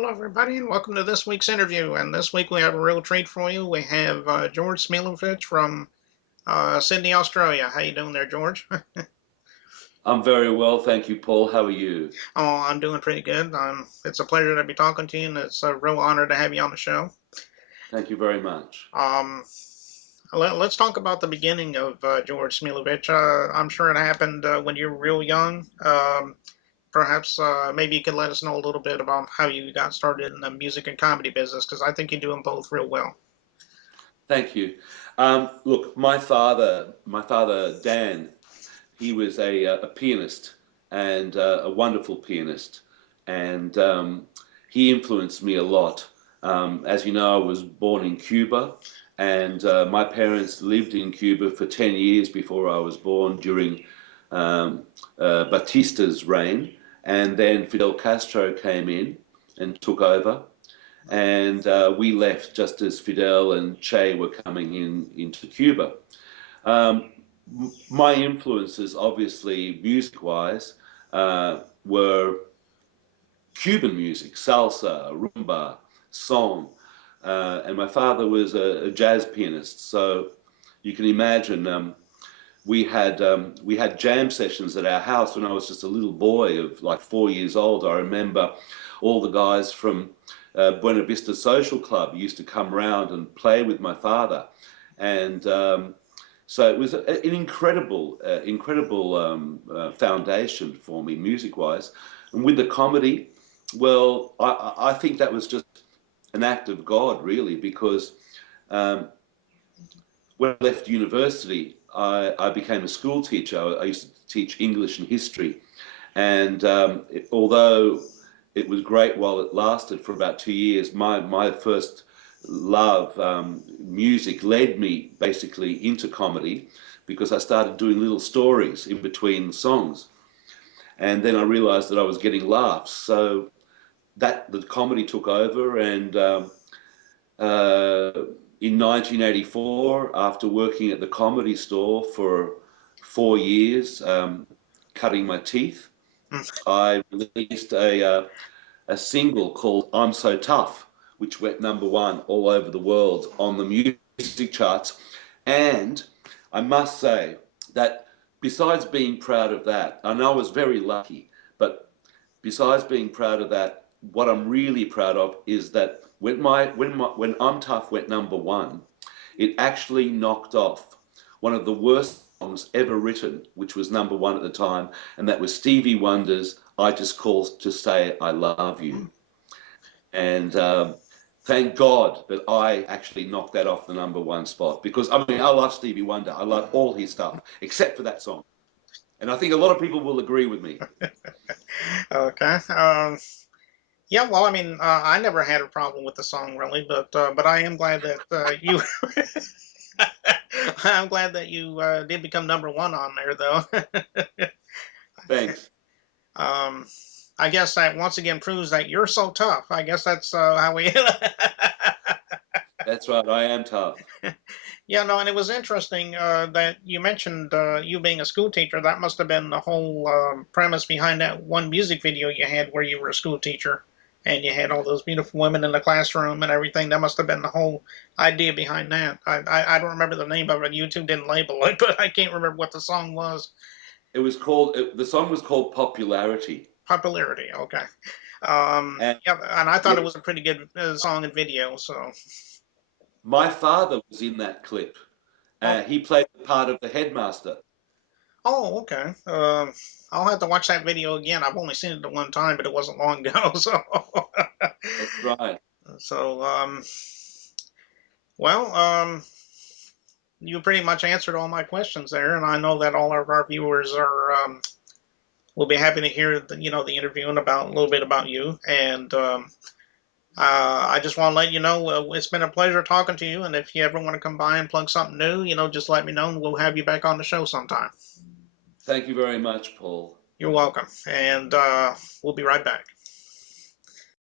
Hello, everybody, and welcome to this week's interview. And this week we have a real treat for you. We have George Smilovici from Sydney, Australia. How you doing there, George? I'm very well, thank you, Paul. How are you? Oh, I'm doing pretty good. It's a pleasure to be talking to you, and it's a real honor to have you on the show. Thank you very much. Um, let's talk about the beginning of George Smilovici. I'm sure it happened when you were real young. Perhaps maybe you could let us know a little bit about how you got started in the music and comedy business, because I think you do them both real well. Thank you. Look, my father Dan, he was a pianist and a wonderful pianist, and he influenced me a lot. As you know, I was born in Cuba, and my parents lived in Cuba for 10 years before I was born during Batista's reign, and then Fidel Castro came in and took over, and we left just as Fidel and Che were coming into Cuba. Um, my influences, obviously, music-wise, were Cuban music, salsa, rumba, song, and my father was a jazz pianist, so you can imagine. We had jam sessions at our house when I was just a little boy of like 4 years old. I remember all the guys from Buena Vista Social Club used to come round and play with my father, and so it was an incredible foundation for me music-wise. And with the comedy, well, I think that was just an act of God, really, because um, when I left university, I became a school teacher. I used to teach English and history. And although it was great while it lasted for about 2 years, my first love, music, led me basically into comedy because I started doing little stories in between songs. And then I realized that I was getting laughs. So that the comedy took over, and uh, in 1984, after working at the Comedy Store for 4 years, cutting my teeth, I released a single called "I'm So Tough," which went #1 all over the world on the music charts. And I must say that besides being proud of that, I know I was very lucky, but besides being proud of that, what I'm really proud of is that when I'm Tough went #1, it actually knocked off one of the worst songs ever written, which was #1 at the time, and that was Stevie Wonder's "I Just Called to Say I Love You." And thank God that I actually knocked that off the #1 spot, because I mean I love Stevie Wonder, I love all his stuff except for that song, and I think a lot of people will agree with me. Okay. Yeah, well, I mean, I never had a problem with the song really, but I am glad that you I'm glad that you did become #1 on there, though. Thanks. um, I guess that once again proves that you're so tough. I guess that's how we. That's right, I am tough. Yeah, no, and it was interesting that you mentioned you being a school teacher. That must have been the whole premise behind that one music video you had where you were a school teacher and you had all those beautiful women in the classroom and everything. That must have been the whole idea behind that. I don't remember the name of it. YouTube didn't label it, but I can't remember what the song was. The song was called Popularity. Popularity, okay. And Yeah, and I thought yeah, it was a pretty good song and video. So, my father was in that clip. oh, He played the part of the headmaster. oh, okay. I'll have to watch that video again. I've only seen it the one time, but it wasn't long ago. So, That's right. so well, you pretty much answered all my questions there, and I know that all of our viewers are will be happy to hear the interview and about a little bit about you. And I just want to let you know it's been a pleasure talking to you. And if you ever want to come by and plug something new, just let me know, and we'll have you back on the show sometime. Thank you very much, Paul. You're welcome, and we'll be right back.